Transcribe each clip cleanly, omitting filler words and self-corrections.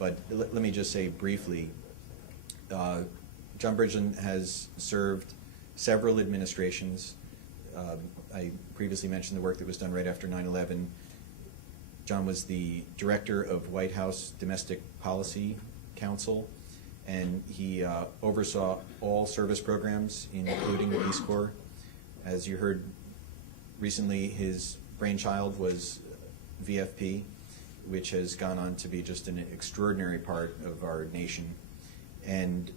But let me just say briefly, John Bridgeland has served several administrations. I previously mentioned the work that was done right after 9/11. John was the director of White House Domestic Policy Council, and he oversaw all service programs, including the Peace Corps. As you heard recently, his brainchild was VFP, which has gone on to be just an extraordinary part of our nation. And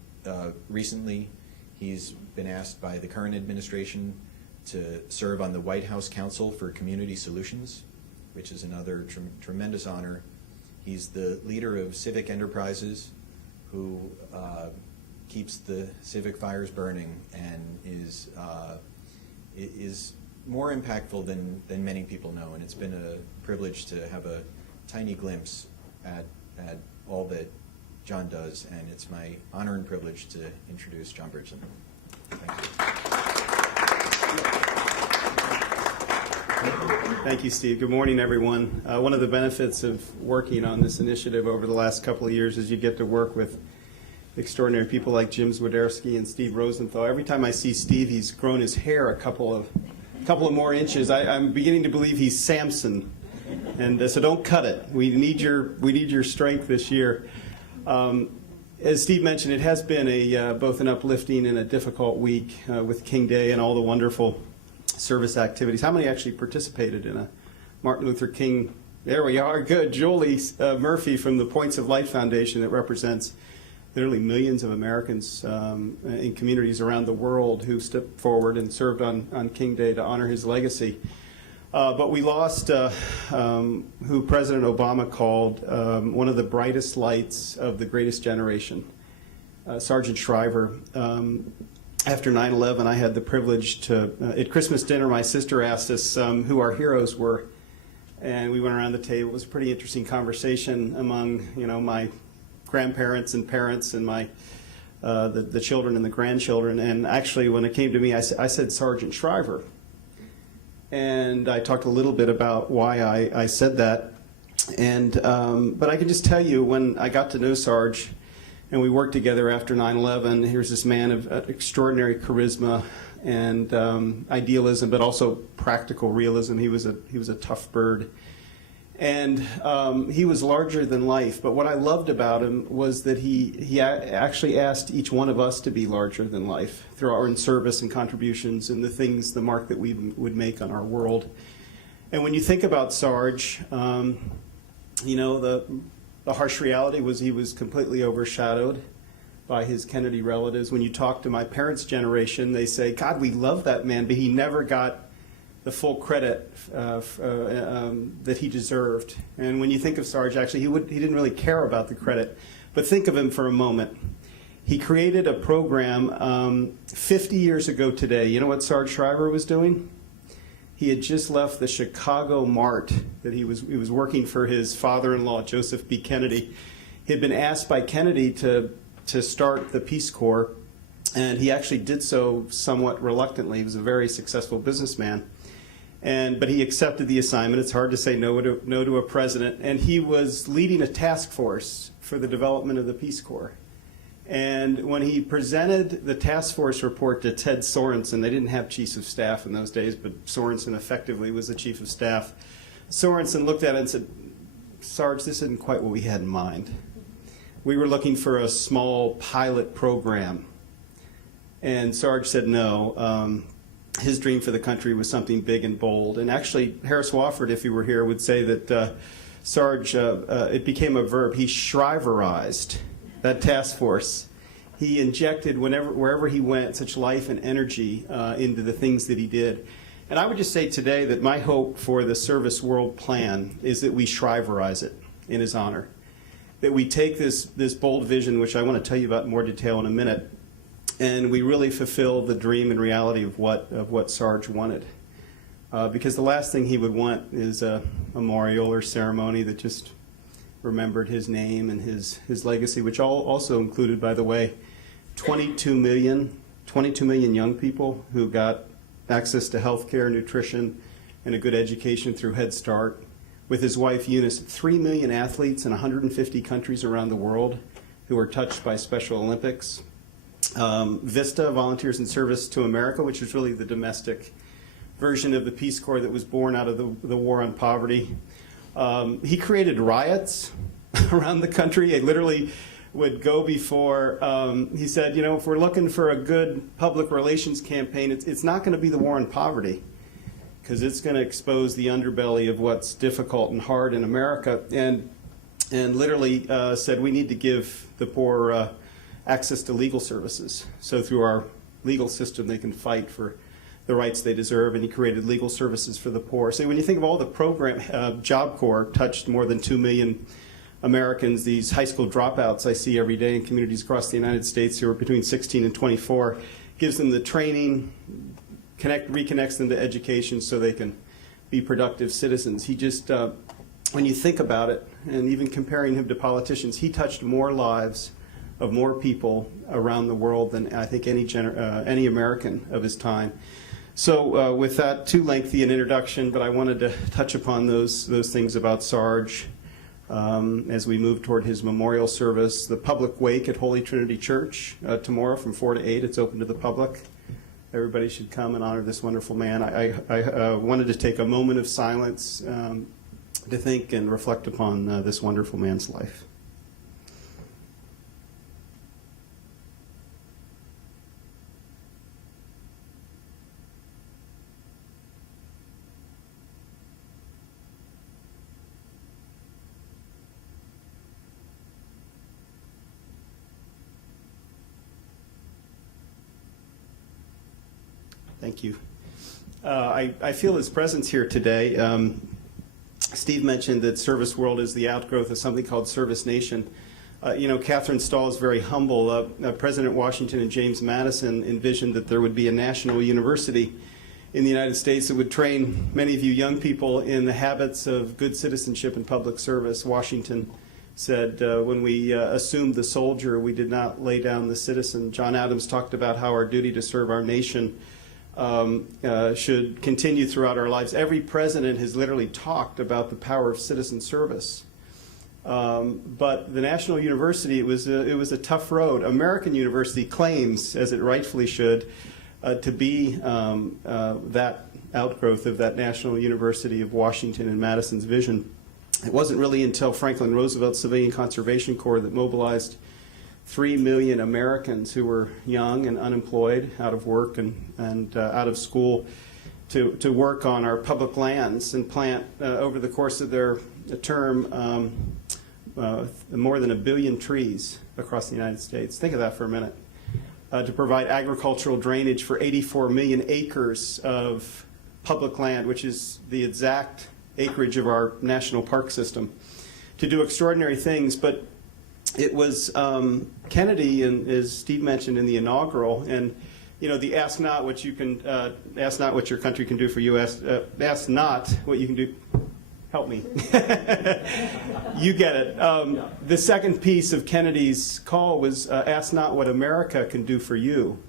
recently, he's been asked by the current administration to serve on the White House Council for Community Solutions, which is another tremendous honor. He's the leader of Civic Enterprises, who keeps the civic fires burning and is more impactful than many people know. And it's been a privilege to have a tiny glimpse at all that John does, and it's my honor and privilege to introduce John Bridgeland. Thank you. Thank you, Steve. Good morning, everyone. One of the benefits of working on this initiative over the last couple of years is you get to work with extraordinary people like Jim Zwiderski and Steve Rosenthal. Every time I see Steve, he's grown his hair a couple of more inches. I'm beginning to believe he's Samson, and so don't cut it. We need your strength this year. As Steve mentioned, it has been both an uplifting and a difficult week with King Day and all the wonderful service activities. How many actually participated in a Martin Luther King? There we are. Good. Julie Murphy from the Points of Light Foundation that represents literally millions of Americans in communities around the world who stepped forward and served on King Day to honor his legacy. But we lost who President Obama called one of the brightest lights of the greatest generation, Sergeant Shriver. After 9/11, I had the privilege to, at Christmas dinner, my sister asked us who our heroes were, and we went around the table. It was a pretty interesting conversation among, my grandparents and parents and my the children and the grandchildren. And actually, when it came to me, I said Sergeant Shriver. And I talked a little bit about why I said that. And but I can just tell you, when I got to know Sarge and we worked together after 9/11, here's this man of extraordinary charisma and idealism, but also practical realism. He was a tough bird. And he was larger than life. But what I loved about him was that he actually asked each one of us to be larger than life through our own service and contributions and the mark that we would make on our world. And when you think about Sarge, the harsh reality was he was completely overshadowed by his Kennedy relatives. When you talk to my parents' generation, they say, God, we love that man, but he never got the full credit that he deserved. And when you think of Sarge, actually, he didn't really care about the credit. But think of him for a moment. He created a program 50 years ago today. You know what Sarge Shriver was doing? He had just left the Chicago Mart that he was working for his father-in-law, Joseph B. Kennedy. He had been asked by Kennedy to start the Peace Corps, and he actually did so somewhat reluctantly. He was a very successful businessman. But he accepted the assignment. It's hard to say no to a president. And he was leading a task force for the development of the Peace Corps. And when he presented the task force report to Ted Sorensen, they didn't have chiefs of staff in those days, but Sorensen effectively was the chief of staff. Sorensen looked at it and said, Sarge, this isn't quite what we had in mind. We were looking for a small pilot program. And Sarge said no. His dream for the country was something big and bold. And actually, Harris Wofford, if he were here, would say that Sarge, it became a verb. He Shriverized that task force. He injected, wherever he went, such life and energy into the things that he did. And I would just say today that my hope for the Service World Plan is that we Shriverize it in his honor. That we take this bold vision, which I want to tell you about in more detail in a minute, and we really fulfill the dream and reality of what Sarge wanted. Because the last thing he would want is a memorial or ceremony that just remembered his name and his legacy, which also included, by the way, 22 million young people who got access to health care, nutrition, and a good education through Head Start. with his wife Eunice, 3 million athletes in 150 countries around the world who are touched by Special Olympics. VISTA, Volunteers in Service to America, which is really the domestic version of the Peace Corps that was born out of the war on poverty. He created riots around the country. He literally would go before, he said, if we're looking for a good public relations campaign, it's not going to be the war on poverty, because it's going to expose the underbelly of what's difficult and hard in America. And literally said we need to give the poor access to legal services. So through our legal system, they can fight for the rights they deserve, and he created legal services for the poor. So when you think of all the program, Job Corps touched more than 2 million Americans, these high school dropouts I see every day in communities across the United States who are between 16 and 24, gives them the training, reconnects them to education so they can be productive citizens. He just, when you think about it, and even comparing him to politicians, he touched more lives of more people around the world than I think any American of his time. So with that, too lengthy an introduction, but I wanted to touch upon those things about Sarge as we move toward his memorial service. The public wake at Holy Trinity Church tomorrow from 4 to 8. It's open to the public. Everybody should come and honor this wonderful man. I wanted to take a moment of silence to think and reflect upon this wonderful man's life. Thank you. I feel his presence here today. Steve mentioned that Service World is the outgrowth of something called Service Nation. Catherine Stahl is very humble. President Washington and James Madison envisioned that there would be a national university in the United States that would train many of you young people in the habits of good citizenship and public service. Washington said, when we assumed the soldier, we did not lay down the citizen. John Adams talked about how our duty to serve our nation should continue throughout our lives. Every president has literally talked about the power of citizen service. But the National University, it was a tough road. American University claims, as it rightfully should, to be that outgrowth of that National University of Washington and Madison's vision. It wasn't really until Franklin Roosevelt's Civilian Conservation Corps that mobilized 3 million Americans who were young and unemployed, out of work and out of school, to work on our public lands and plant, over the course of their term, more than 1 billion trees across the United States. Think of that for a minute. To provide agricultural drainage for 84 million acres of public land, which is the exact acreage of our national park system, to do extraordinary things. But it was Kennedy, and as Steve mentioned in the inaugural, and the ask not what you can, ask not what your country can do for you, ask not what you can do. Help me. You get it. The second piece of Kennedy's call was ask not what America can do for you,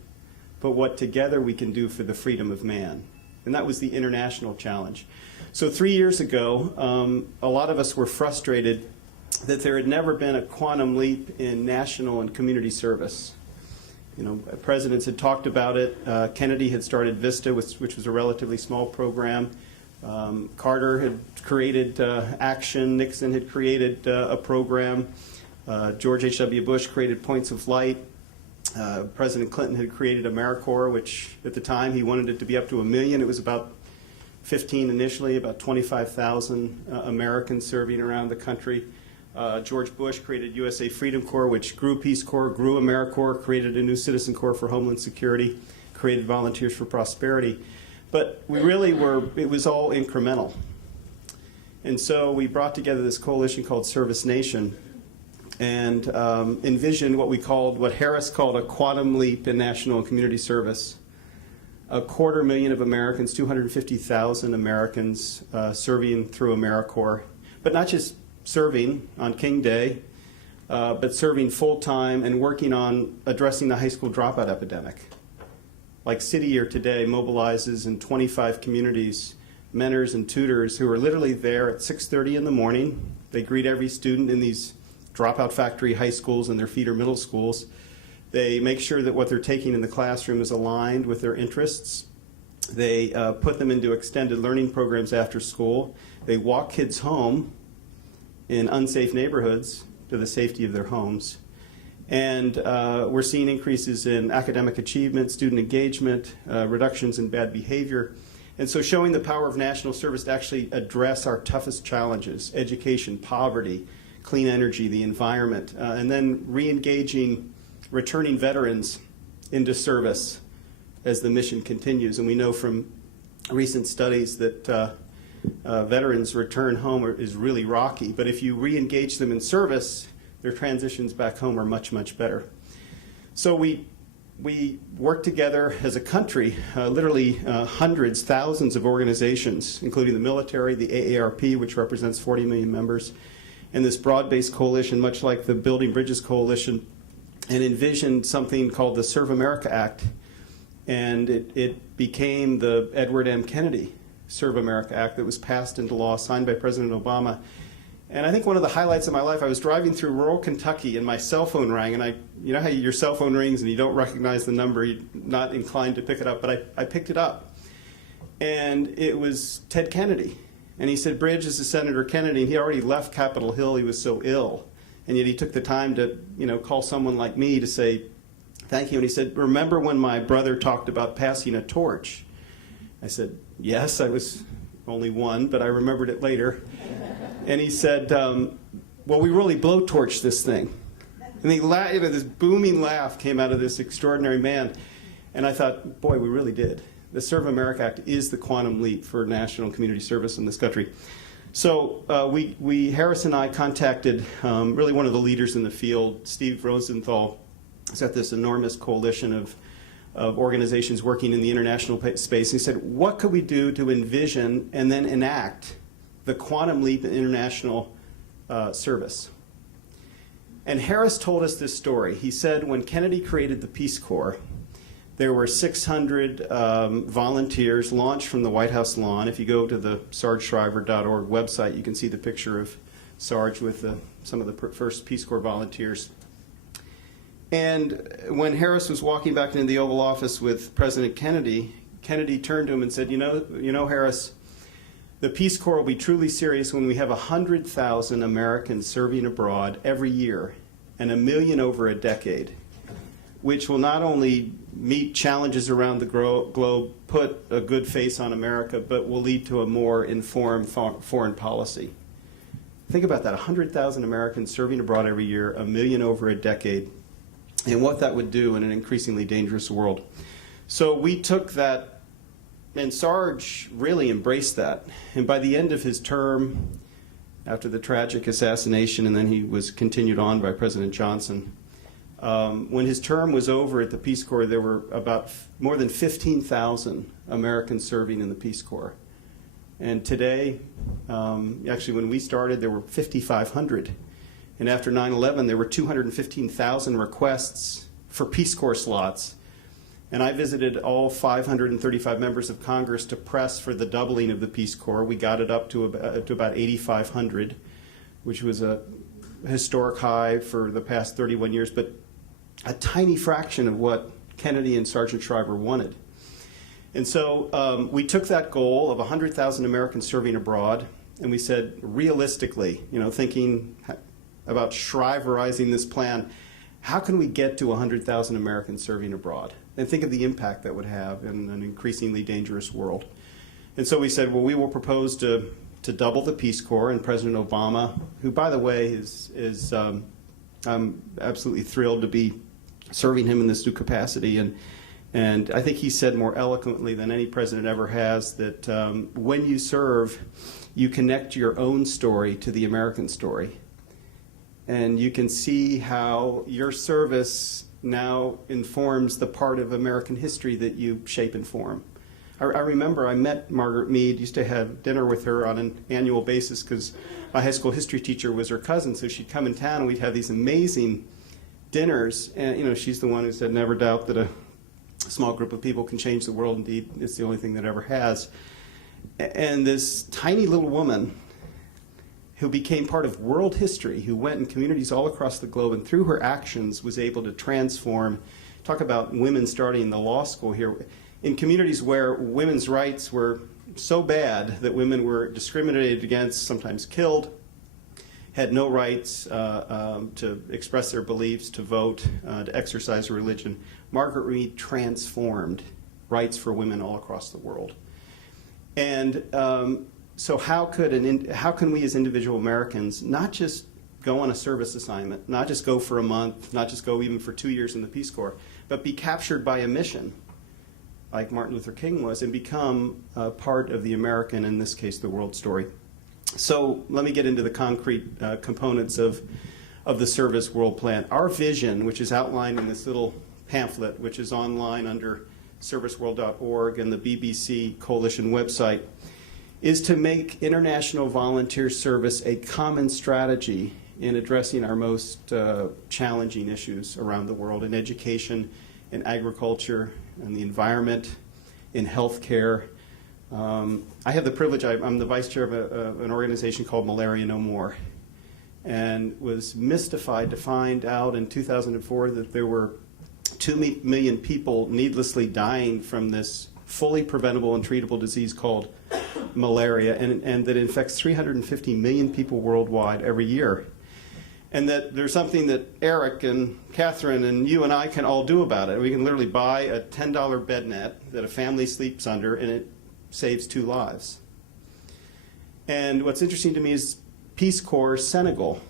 but what together we can do for the freedom of man. And that was the international challenge. So 3 years ago, a lot of us were frustrated that there had never been a quantum leap in national and community service. Presidents had talked about it. Kennedy had started VISTA, which was a relatively small program. Carter had created Action. Nixon had created a program. George H.W. Bush created Points of Light. President Clinton had created AmeriCorps, which at the time he wanted it to be up to 1 million. It was about 15 initially, about 25,000 Americans serving around the country. George Bush created USA Freedom Corps, which grew Peace Corps, grew AmeriCorps, created a new Citizen Corps for Homeland Security, created Volunteers for Prosperity. But we really it was all incremental. And so we brought together this coalition called Service Nation and envisioned what Harris called a quantum leap in national and community service. 250,000 of Americans, 250,000 Americans serving through AmeriCorps, but not just serving on King Day, but serving full-time and working on addressing the high school dropout epidemic. Like City Year today mobilizes in 25 communities mentors and tutors who are literally there at 6:30 in the morning. They greet every student in these dropout factory high schools and their feeder middle schools. They make sure that what they're taking in the classroom is aligned with their interests. They put them into extended learning programs after school. They walk kids home in unsafe neighborhoods to the safety of their homes. And we're seeing increases in academic achievement, student engagement, reductions in bad behavior. And so showing the power of national service to actually address our toughest challenges, education, poverty, clean energy, the environment, and then re-engaging returning veterans into service as the mission continues. And we know from recent studies that veterans' return home is really rocky. But if you re-engage them in service, their transitions back home are much, much better. So we work together as a country, literally hundreds, thousands of organizations, including the military, the AARP, which represents 40 million members, and this broad-based coalition, much like the Building Bridges Coalition, and envisioned something called the Serve America Act. And it became the Edward M. Kennedy Serve America Act that was passed into law, signed by President Obama. And I think one of the highlights of my life, I was driving through rural Kentucky and my cell phone rang. And you know how your cell phone rings and you don't recognize the number, you're not inclined to pick it up, but I picked it up. And it was Ted Kennedy. And he said, Bridge, this is Senator Kennedy. And he already left Capitol Hill, he was so ill. And yet he took the time to, call someone like me to say, thank you. And he said, remember when my brother talked about passing a torch? I said, yes, I was only one, but I remembered it later. And he said, well, we really blowtorched this thing. And he this booming laugh came out of this extraordinary man. And I thought, boy, we really did. The Serve America Act is the quantum leap for national community service in this country. So Harris and I contacted really one of the leaders in the field, Steve Rosenthal. He's got this enormous coalition of organizations working in the international space. He said, what could we do to envision and then enact the quantum leap in international service? And Harris told us this story. He said when Kennedy created the Peace Corps, there were 600 volunteers launched from the White House lawn. If you go to the sargeshriver.org website, you can see the picture of Sarge with some of the first Peace Corps volunteers. And when Harris was walking back into the Oval Office with President Kennedy, Kennedy turned to him and said, you know, Harris, the Peace Corps will be truly serious when we have 100,000 Americans serving abroad every year and 1 million over a decade, which will not only meet challenges around the globe, put a good face on America, but will lead to a more informed foreign policy. Think about that, 100,000 Americans serving abroad every year, 1 million over a decade, and what that would do in an increasingly dangerous world. So we took that, and Sarge really embraced that. And by the end of his term, after the tragic assassination, and then he was continued on by President Johnson, when his term was over at the Peace Corps, there were about more than 15,000 Americans serving in the Peace Corps. And today, actually when we started, there were 5,500. And after 9/11, there were 215,000 requests for Peace Corps slots. And I visited all 535 members of Congress to press for the doubling of the Peace Corps. We got it up to about 8,500, which was a historic high for the past 31 years, but a tiny fraction of what Kennedy and Sergeant Shriver wanted. And so we took that goal of 100,000 Americans serving abroad, and we said, realistically, thinking about Shriverizing this plan, how can we get to 100,000 Americans serving abroad? And think of the impact that would have in an increasingly dangerous world. And so we said, well, we will propose to double the Peace Corps, and President Obama, who, by the way, is I'm absolutely thrilled to be serving him in this new capacity. And I think he said more eloquently than any president ever has that when you serve, you connect your own story to the American story. And you can see how your service now informs the part of American history that you shape and form. I remember I met Margaret Mead, used to have dinner with her on an annual basis because my high school history teacher was her cousin, so she'd come in town and we'd have these amazing dinners. And she's the one who said, never doubt that a small group of people can change the world. Indeed, it's the only thing that ever has. And this tiny little woman who became part of world history, who went in communities all across the globe and through her actions was able to transform, talk about women starting in the law school here, in communities where women's rights were so bad that women were discriminated against, sometimes killed, had no rights to express their beliefs, to vote, to exercise religion. Margaret Mead transformed rights for women all across the world. And so how can we as individual Americans not just go on a service assignment, not just go for a month, not just go even for 2 years in the Peace Corps, but be captured by a mission, like Martin Luther King was, and become part of the American, in this case, the world story. So let me get into the concrete components of the Service World Plan. Our vision, which is outlined in this little pamphlet, which is online under serviceworld.org and the BBC Coalition website, is to make international volunteer service a common strategy in addressing our most challenging issues around the world in education, in agriculture, in the environment, in healthcare. I have the privilege, I'm the vice chair of an organization called Malaria No More, and was mystified to find out in 2004 that there were 2 million people needlessly dying from this fully preventable and treatable disease called malaria, and that infects 350 million people worldwide every year. And that there's something that Eric and Catherine and you and I can all do about it. We can literally buy a $10 bed net that a family sleeps under, and it saves 2 lives. And what's interesting to me is Peace Corps Senegal,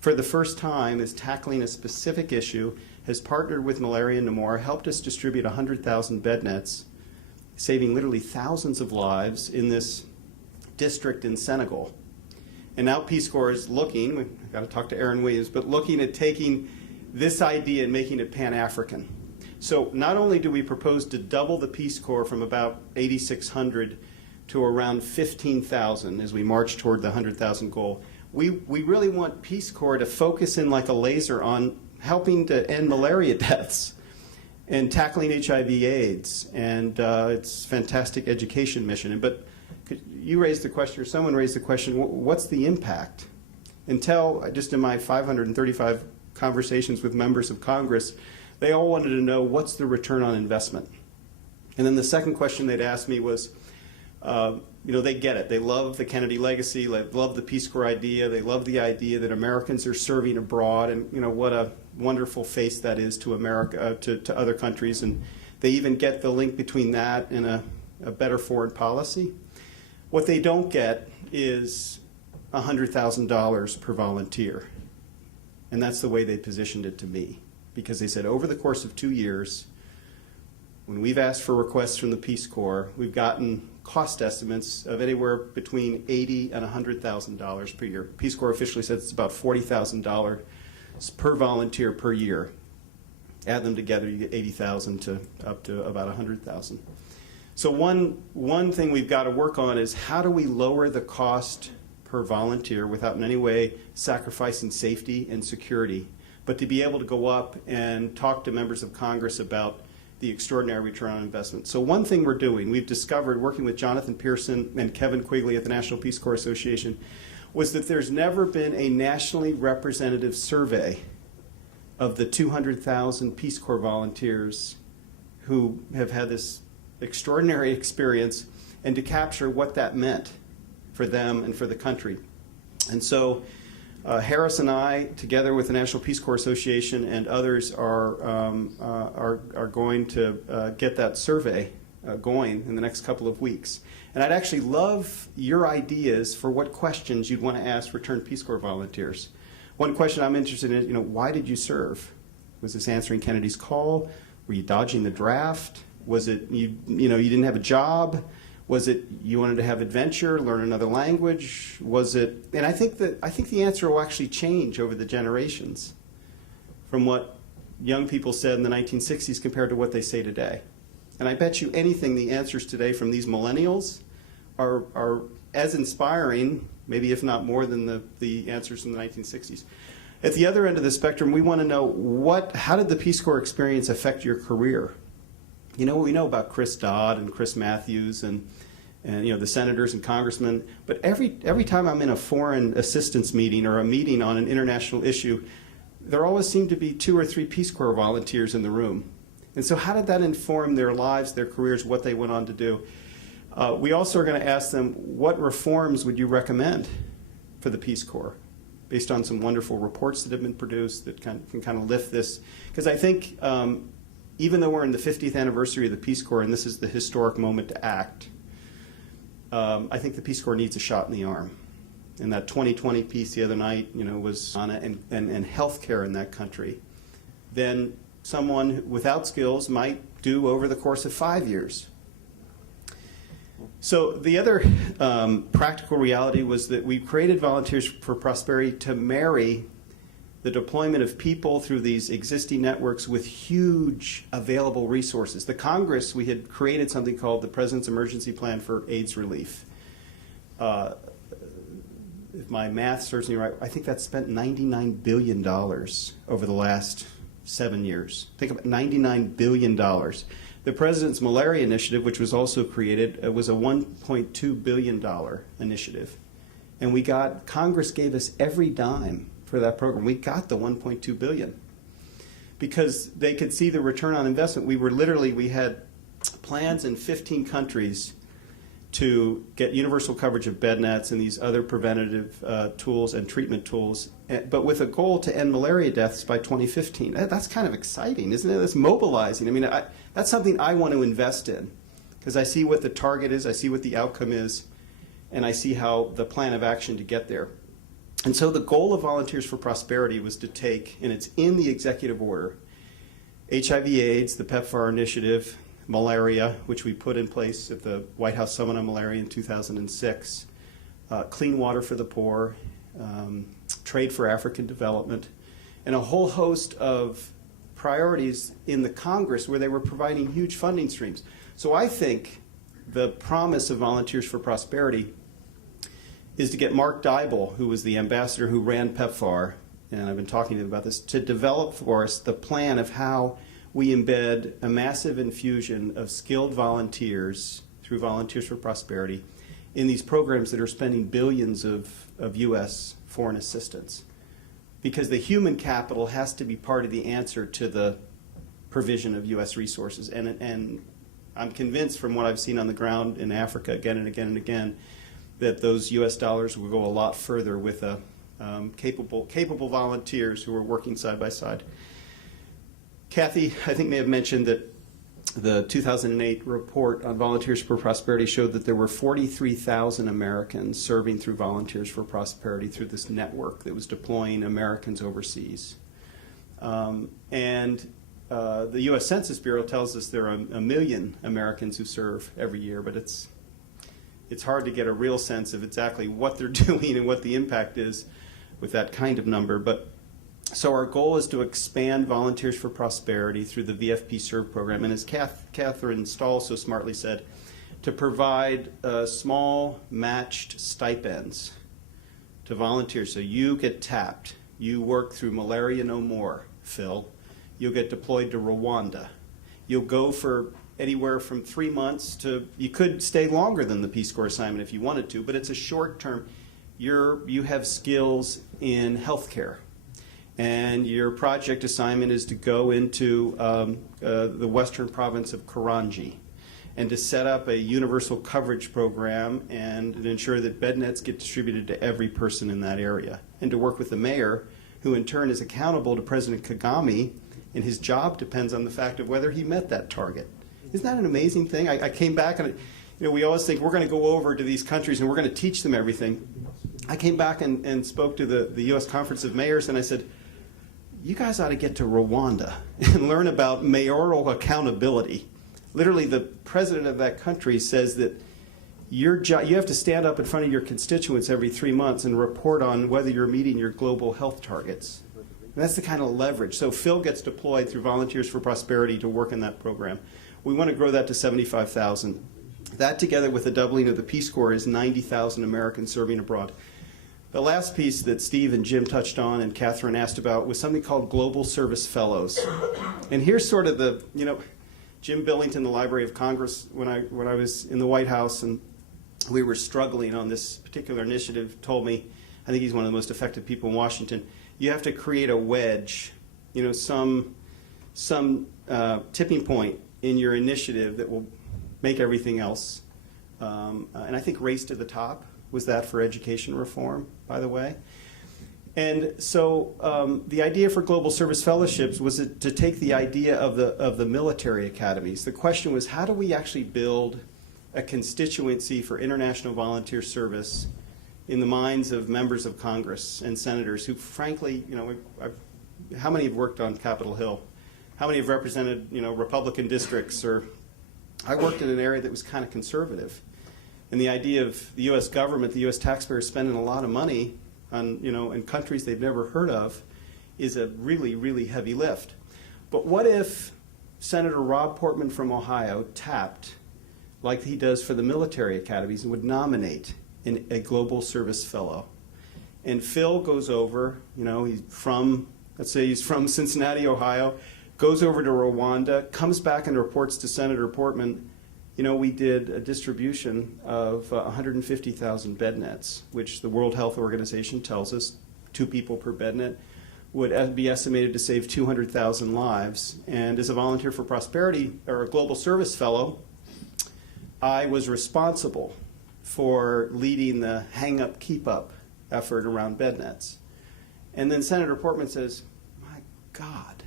for the first time, is tackling a specific issue, has partnered with Malaria No More, helped us distribute 100,000 bed nets, saving literally thousands of lives in this district in Senegal. And now Peace Corps is looking, we've got to talk to Aaron Williams, but looking at taking this idea and making it Pan-African. So not only do we propose to double the Peace Corps from about 8,600 to around 15,000 as we march toward the 100,000 goal, we really want Peace Corps to focus in like a laser on helping to end malaria deaths and tackling HIV/AIDS, and it's a fantastic education mission. But you raised the question, or someone raised the question, what's the impact? Until just in my 535 conversations with members of Congress, they all wanted to know what's the return on investment. And then the second question they'd ask me was, they get it. They love the Kennedy legacy, they love the Peace Corps idea, they love the idea that Americans are serving abroad, and what a wonderful face that is to America, to other countries, and they even get the link between that and a better foreign policy. What they don't get is $100,000 per volunteer, and that's the way they positioned it to me, because they said over the course of 2 years, when we've asked for requests from the Peace Corps, we've gotten cost estimates of anywhere between $80,000 and $100,000 per year. Peace Corps officially says it's about $40,000 per volunteer per year. Add them together, you get $80,000 to up to about $100,000. So one thing we've got to work on is how do we lower the cost per volunteer without in any way sacrificing safety and security, but to be able to go up and talk to members of Congress about the extraordinary return on investment. So one thing we're doing, we've discovered working with Jonathan Pearson and Kevin Quigley at the National Peace Corps Association, was that there's never been a nationally representative survey of the 200,000 Peace Corps volunteers who have had this extraordinary experience, and to capture what that meant for them and for the country. And so Harris and I, together with the National Peace Corps Association and others, are going to get that survey going in the next couple of weeks. And I'd actually love your ideas for what questions you'd want to ask returned Peace Corps volunteers. One question I'm interested in, why did you serve? Was this answering Kennedy's call? Were you dodging the draft? Was it you didn't have a job? Was it you wanted to have adventure, learn another language? Was it? And I think the answer will actually change over the generations from what young people said in the 1960s compared to what they say today. And I bet you anything the answers today from these millennials are as inspiring, maybe if not more than the answers from the 1960s. At the other end of the spectrum, we want to know how did the Peace Corps experience affect your career? We know about Chris Dodd and Chris Matthews and and the senators and congressmen. But every time I'm in a foreign assistance meeting or a meeting on an international issue, there always seem to be 2 or 3 Peace Corps volunteers in the room. And so how did that inform their lives, their careers, what they went on to do? We also are going to ask them, what reforms would you recommend for the Peace Corps, based on some wonderful reports that have been produced that can kind of lift this? Because I think even though we're in the 50th anniversary of the Peace Corps, and this is the historic moment to act, I think the Peace Corps needs a shot in the arm. And that 2020 piece the other night, was on it, and healthcare in that country, then someone without skills might do over the course of 5 years. So the other practical reality was that we created Volunteers for Prosperity to marry the deployment of people through these existing networks with huge available resources. The Congress, we had created something called the President's Emergency Plan for AIDS Relief. If my math serves me right, I think that's spent $99 billion over the last 7 years. Think about $99 billion. The President's Malaria Initiative, which was also created, was a $1.2 billion initiative. And Congress gave us every dime for that program. We got the $1.2 billion because they could see the return on investment. We had plans in 15 countries to get universal coverage of bed nets and these other preventative tools and treatment tools, but with a goal to end malaria deaths by 2015. That's kind of exciting, isn't it? That's mobilizing. I mean, that's something I want to invest in because I see what the target is, I see what the outcome is, and I see how the plan of action to get there. And so the goal of Volunteers for Prosperity was to take, and it's in the executive order, HIV/AIDS, the PEPFAR initiative, malaria, which we put in place at the White House Summit on Malaria in 2006, clean water for the poor, trade for African development, and a whole host of priorities in the Congress where they were providing huge funding streams. So I think the promise of Volunteers for Prosperity is to get Mark Dybel, who was the ambassador who ran PEPFAR, and I've been talking to him about this, to develop for us the plan of how we embed a massive infusion of skilled volunteers through Volunteers for Prosperity in these programs that are spending billions of U.S. foreign assistance. Because the human capital has to be part of the answer to the provision of U.S. resources. And I'm convinced from what I've seen on the ground in Africa again and again and again that those U.S. dollars will go a lot further with capable volunteers who are working side by side. Kathy, I think, may have mentioned that the 2008 report on Volunteers for Prosperity showed that there were 43,000 Americans serving through Volunteers for Prosperity through this network that was deploying Americans overseas. The U.S. Census Bureau tells us there are 1 million Americans who serve every year, but it's hard to get a real sense of exactly what they're doing and what the impact is with that kind of number. So our goal is to expand Volunteers for Prosperity through the VFP Serve program, and as Catherine Stahl so smartly said, to provide small matched stipends to volunteers. So you get tapped. You work through Malaria No More, Phil. You'll get deployed to Rwanda. You'll go for anywhere from 3 months to, you could stay longer than the Peace Corps assignment if you wanted to, but it's a short term. You have skills in healthcare. And your project assignment is to go into the western province of Karanji and to set up a universal coverage program and ensure that bed nets get distributed to every person in that area. And to work with the mayor, who in turn is accountable to President Kagame, and his job depends on the fact of whether he met that target. Isn't that an amazing thing? I came back and we always think we're going to go over to these countries and we're going to teach them everything. I came back and spoke to the U.S. Conference of Mayors, and I said, you guys ought to get to Rwanda and learn about mayoral accountability. Literally, the president of that country says that you have to stand up in front of your constituents every 3 months and report on whether you're meeting your global health targets. And that's the kind of leverage. So Phil gets deployed through Volunteers for Prosperity to work in that program. We want to grow that to 75,000. That, together with the doubling of the Peace Corps, is 90,000 Americans serving abroad. The last piece that Steve and Jim touched on and Catherine asked about was something called Global Service Fellows. And here's sort of Jim Billington, the Library of Congress, when I was in the White House, and we were struggling on this particular initiative, told me, I think he's one of the most effective people in Washington, you have to create a wedge, some tipping point in your initiative that will make everything else. And I think Race to the Top was that for education reform, by the way. And so the idea for Global Service Fellowships was to take the idea of the military academies. The question was, how do we actually build a constituency for international volunteer service in the minds of members of Congress and senators who, frankly, how many have worked on Capitol Hill? How many have represented, Republican districts? Or I worked in an area that was kind of conservative. And the idea of the U.S. government, the U.S. taxpayers spending a lot of money on, in countries they've never heard of is a really, really heavy lift. But what if Senator Rob Portman from Ohio tapped, like he does for the military academies, and would nominate a global service fellow? And Phil goes over, he's from, let's say he's from Cincinnati, Ohio, goes over to Rwanda, comes back and reports to Senator Portman, we did a distribution of 150,000 bed nets, which the World Health Organization tells us 2 people per bed net would be estimated to save 200,000 lives. And as a volunteer for prosperity, or a global service fellow, I was responsible for leading the hang up, keep up effort around bed nets. And then Senator Portman says, my God,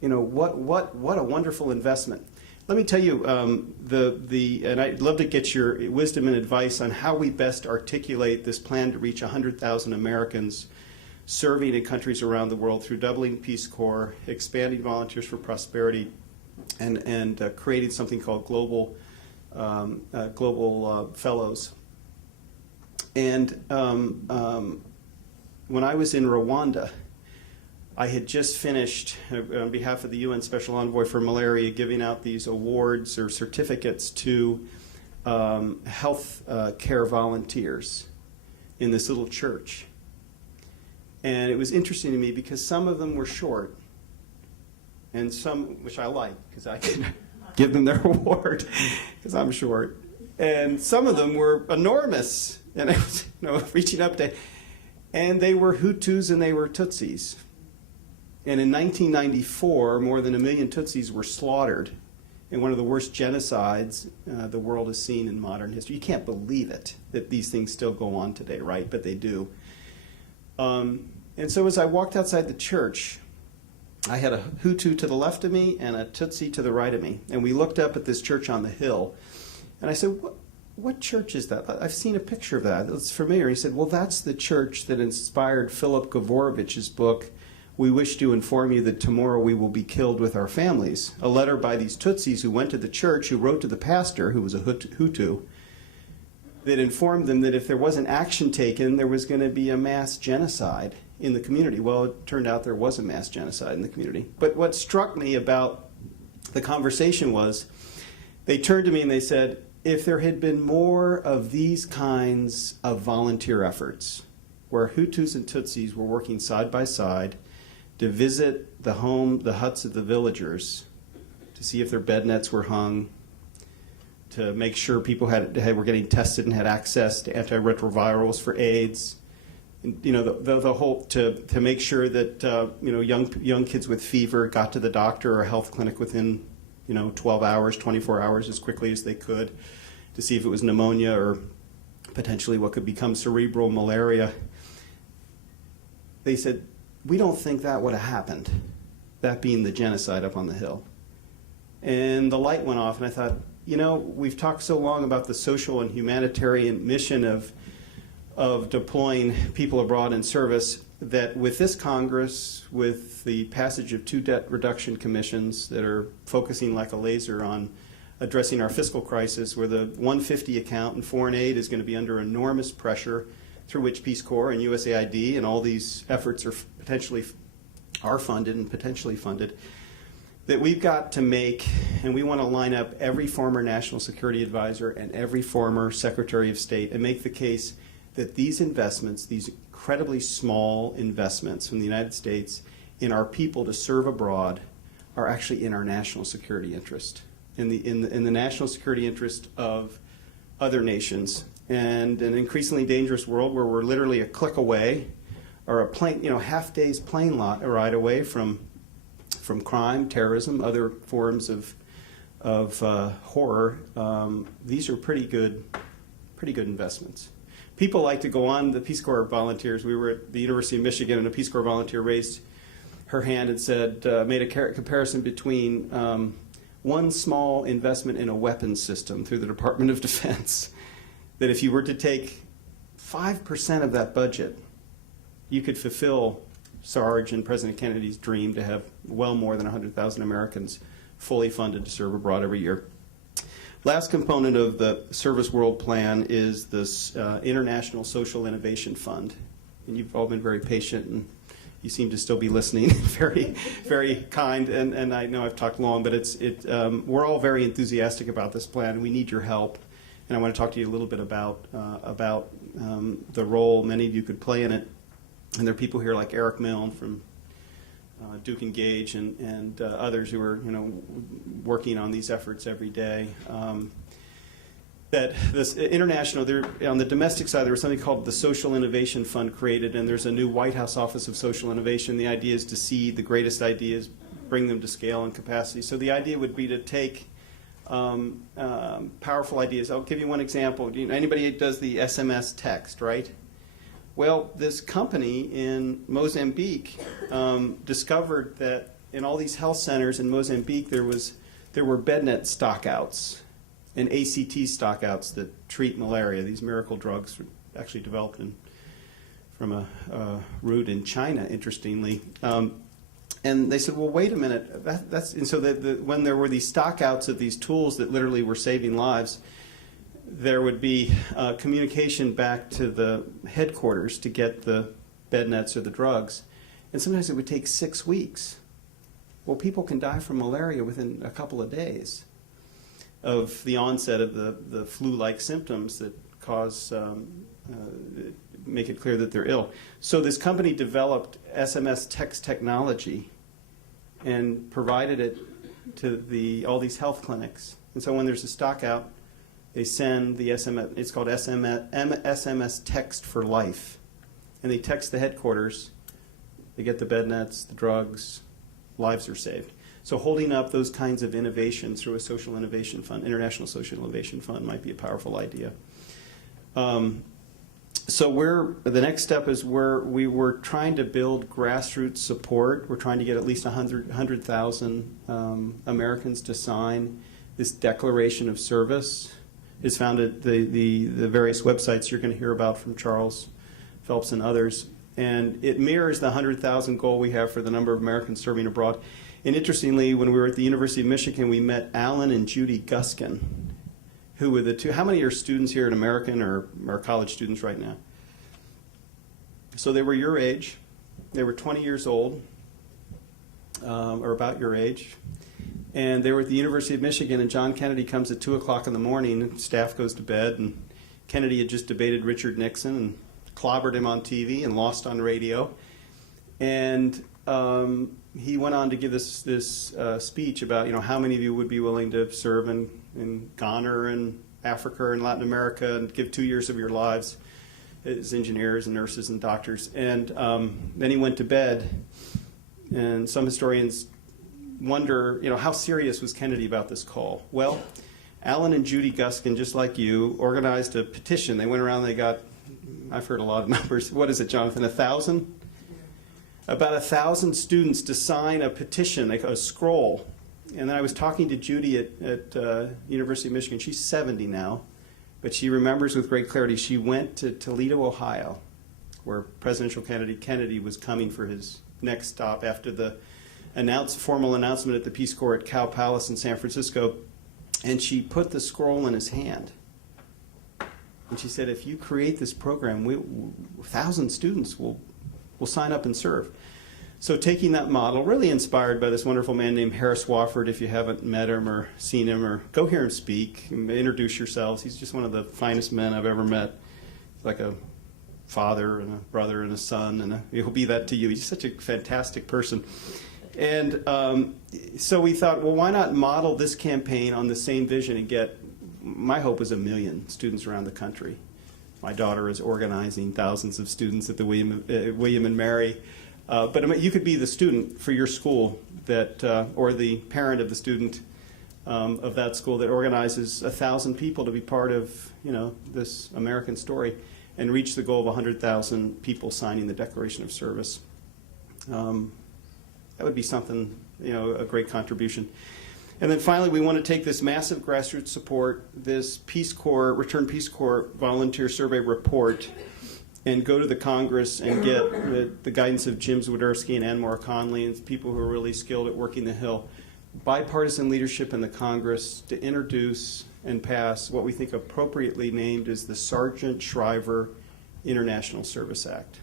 what a wonderful investment. Let me tell you, and I'd love to get your wisdom and advice on how we best articulate this plan to reach 100,000 Americans serving in countries around the world through doubling Peace Corps, expanding Volunteers for Prosperity, and creating something called global fellows. And when I was in Rwanda, I had just finished, on behalf of the UN Special Envoy for Malaria, giving out these awards or certificates to health care volunteers in this little church. And it was interesting to me because some of them were short, and some, which I like, because I can give them their award, because I'm short. And some of them were enormous, and I was reaching up to, and they were Hutus and they were Tutsis. And in 1994, more than 1 million Tutsis were slaughtered in one of the worst genocides the world has seen in modern history. You can't believe it, that these things still go on today, right? But they do. And so as I walked outside the church, I had a Hutu to the left of me and a Tutsi to the right of me. And we looked up at this church on the hill. And I said, what church is that? I've seen a picture of that. It's familiar. He said, well, that's the church that inspired Philip Gavorovich's book, We Wish to Inform You That Tomorrow We Will Be Killed with Our Families. A letter by these Tutsis who went to the church, who wrote to the pastor, who was a Hutu, that informed them that if there wasn't action taken, there was going to be a mass genocide in the community. Well, it turned out there was a mass genocide in the community. But what struck me about the conversation was, they turned to me and they said, if there had been more of these kinds of volunteer efforts, where Hutus and Tutsis were working side by side to visit the huts of the villagers, to see if their bed nets were hung, to make sure people were getting tested and had access to antiretrovirals for AIDS, the whole to make sure that young kids with fever got to the doctor or a health clinic within 12 hours, 24 hours, as quickly as they could, to see if it was pneumonia or potentially what could become cerebral malaria. They said, we don't think that would have happened, that being the genocide up on the hill. And the light went off, and I thought, we've talked so long about the social and humanitarian mission of deploying people abroad in service, that with this Congress, with the passage of 2 debt reduction commissions that are focusing like a laser on addressing our fiscal crisis, where the 150 account and foreign aid is going to be under enormous pressure, through which Peace Corps and USAID and all these efforts are funded and potentially funded, that we've got to make, and we want to line up every former national security advisor and every former secretary of state and make the case that these investments, these incredibly small investments from the United States in our people to serve abroad, are actually in our national security interest, in the national security interest of other nations. And an increasingly dangerous world where we're literally a click away, or a plane, half day's plane ride away from crime, terrorism, other forms of horror. These are pretty good investments. People like to go on, the Peace Corps volunteers. We were at the University of Michigan, and a Peace Corps volunteer raised her hand and said, made a comparison between one small investment in a weapons system through the Department of Defense, that if you were to take 5% of that budget, you could fulfill Sarge and President Kennedy's dream to have well more than 100,000 Americans fully funded to serve abroad every year. Last component of the Service World Plan is this International Social Innovation Fund. And you've all been very patient, and you seem to still be listening. Very, very kind. And I know I've talked long, but we're all very enthusiastic about this plan. We need your help. And I want to talk to you a little bit about the role many of you could play in it. And there are people here like Eric Milne from Duke Engage and others who are working on these efforts every day. That this international, on the domestic side, there was something called the Social Innovation Fund created, and there's a new White House Office of Social Innovation. The idea is to see the greatest ideas, bring them to scale and capacity. So the idea would be to take powerful ideas. I'll give you one example. Anybody does the SMS text, right? Well, this company in Mozambique discovered that in all these health centers in Mozambique there were BedNet stockouts and ACT stockouts that treat malaria. These miracle drugs were actually developed from a root in China, interestingly. And they said, well, wait a minute. And so when there were these stockouts of these tools that literally were saving lives, there would be communication back to the headquarters to get the bed nets or the drugs. And sometimes it would take 6 weeks. Well, people can die from malaria within a couple of days of the onset of the flu-like symptoms that make it clear that they're ill. So this company developed SMS text technology and provided it to all these health clinics. And so when there's a stock out, they send the SMS, it's called SMS Text for Life. And they text the headquarters, they get the bed nets, the drugs, lives are saved. So holding up those kinds of innovations through a social innovation fund, International Social Innovation Fund, might be a powerful idea. So the next step is we were trying to build grassroots support. We're trying to get at least 100,000 Americans to sign this declaration of service. It's found at the various websites you're going to hear about from Charles Phelps and others. And it mirrors the 100,000 goal we have for the number of Americans serving abroad. And interestingly, when we were at the University of Michigan, we met Alan and Judy Guskin, who were the two. How many are students here at American or college students right now? So they were your age. They were 20 years old, or about your age. And they were at the University of Michigan, and John Kennedy comes at 2 o'clock in the morning, and staff goes to bed, and Kennedy had just debated Richard Nixon and clobbered him on TV and lost on radio. And he went on to give this speech about, how many of you would be willing to serve in Ghana and Africa and Latin America and give 2 years of your lives as engineers and nurses and doctors. And then he went to bed, and some historians wonder, how serious was Kennedy about this call? Well, Alan and Judy Guskin, just like you, organized a petition. They went around, they got, I've heard a lot of numbers. What is it, Jonathan, 1,000? About 1,000 students to sign a petition, like a scroll. And then I was talking to Judy at University of Michigan. She's 70 now, but she remembers with great clarity. She went to Toledo, Ohio, where presidential candidate Kennedy was coming for his next stop after the formal announcement at the Peace Corps at Cow Palace in San Francisco. And she put the scroll in his hand. And she said, if you create this program, 1,000 students will sign up and serve. So taking that model, really inspired by this wonderful man named Harris Wofford. If you haven't met him or seen him, or go hear him speak, introduce yourselves. He's just one of the finest men I've ever met. He's like a father and a brother and a son, and he'll be that to you. He's such a fantastic person. And so we thought, well, why not model this campaign on the same vision and get my hope was 1 million students around the country. My daughter is organizing thousands of students at the William and Mary. But I mean, you could be the student for your school that, or the parent of the student of that school that organizes 1,000 people to be part of, this American story, and reach the goal of 100,000 people signing the Declaration of Service. That would be something, a great contribution. And then finally, we want to take this massive grassroots support, this Peace Corps, Return Peace Corps volunteer survey report, and go to the Congress and get the guidance of Jim Zwiderski and Ann Moore Conley and people who are really skilled at working the Hill, bipartisan leadership in the Congress to introduce and pass what we think appropriately named as the Sargent Shriver International Service Act.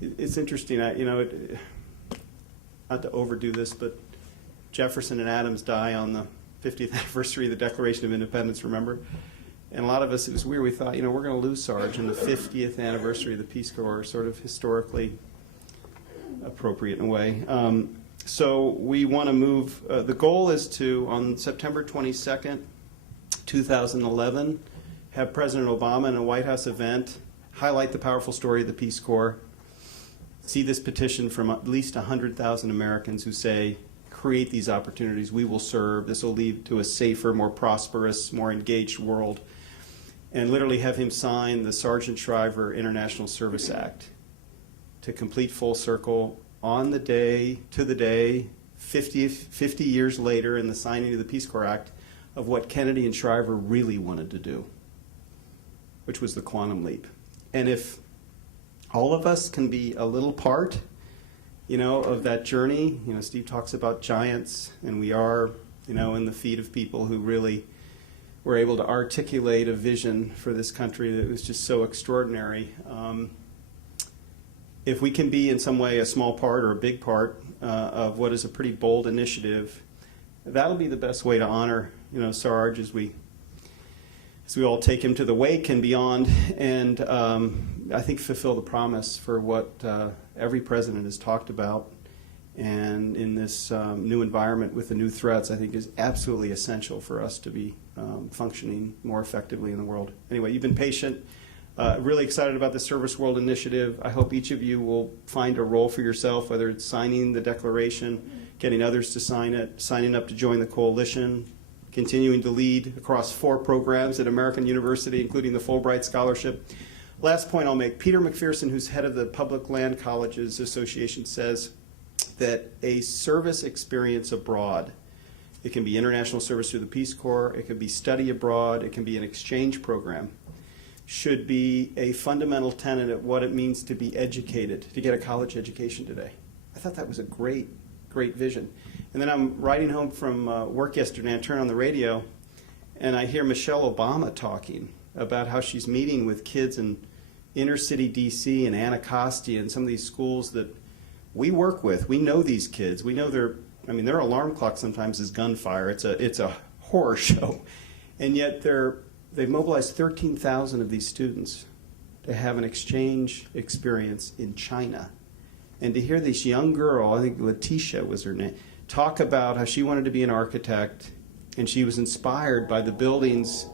It's interesting, not to overdo this, but Jefferson and Adams die on the 50th anniversary of the Declaration of Independence, remember? And a lot of us, it was weird, we thought, we're going to lose Sarge in the 50th anniversary of the Peace Corps, sort of historically appropriate in a way. So we want to move, the goal is to, on September 22nd, 2011, have President Obama in a White House event, highlight the powerful story of the Peace Corps, see this petition from at least 100,000 Americans who say, create these opportunities, we will serve, this will lead to a safer, more prosperous, more engaged world, and literally have him sign the Sargent Shriver International Service Act to complete full circle on the day, to the day, 50 years later in the signing of the Peace Corps Act, of what Kennedy and Shriver really wanted to do, which was the quantum leap. And if all of us can be a little part, of that journey, Steve talks about giants, and we are, in the feet of people who really were able to articulate a vision for this country that was just so extraordinary. If we can be in some way a small part or a big part of what is a pretty bold initiative, that'll be the best way to honor, Sarge as we all take him to the wake and beyond, and I think fulfill the promise for what every president has talked about, and in this new environment with the new threats, I think is absolutely essential for us to be functioning more effectively in the world. Anyway, you've been patient. Really excited about the Service World Initiative. I hope each of you will find a role for yourself, whether it's signing the declaration, getting others to sign it, signing up to join the coalition, continuing to lead across 4 programs at American University, including the Fulbright Scholarship. Last point I'll make, Peter McPherson, who's head of the Public Land Colleges Association, says that a service experience abroad, it can be international service through the Peace Corps, it could be study abroad, it can be an exchange program, should be a fundamental tenet of what it means to be educated, to get a college education today. I thought that was a great vision. And then I'm riding home from work yesterday, and I turn on the radio, and I hear Michelle Obama talking about how she's meeting with kids in inner city D.C. and Anacostia and some of these schools that we work with. We know these kids. We know their alarm clock sometimes is gunfire. It's a horror show. And yet they've mobilized 13,000 of these students to have an exchange experience in China. And to hear this young girl, I think Letitia was her name, talk about how she wanted to be an architect, and she was inspired by the buildings.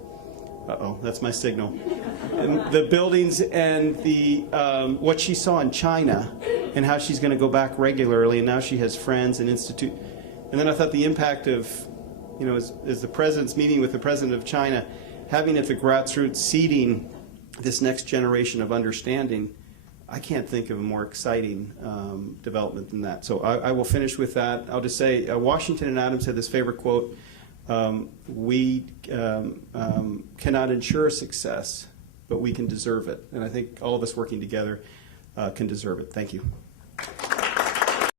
That's my signal. And the buildings and the what she saw in China, and how she's going to go back regularly, and now she has friends and institute. And then I thought the impact of, as the president's meeting with the president of China, having at the grassroots seeding this next generation of understanding, I can't think of a more exciting development than that. So I will finish with that. I'll just say Washington and Adams had this favorite quote, we cannot ensure success, but we can deserve it. And I think all of us working together can deserve it. Thank you.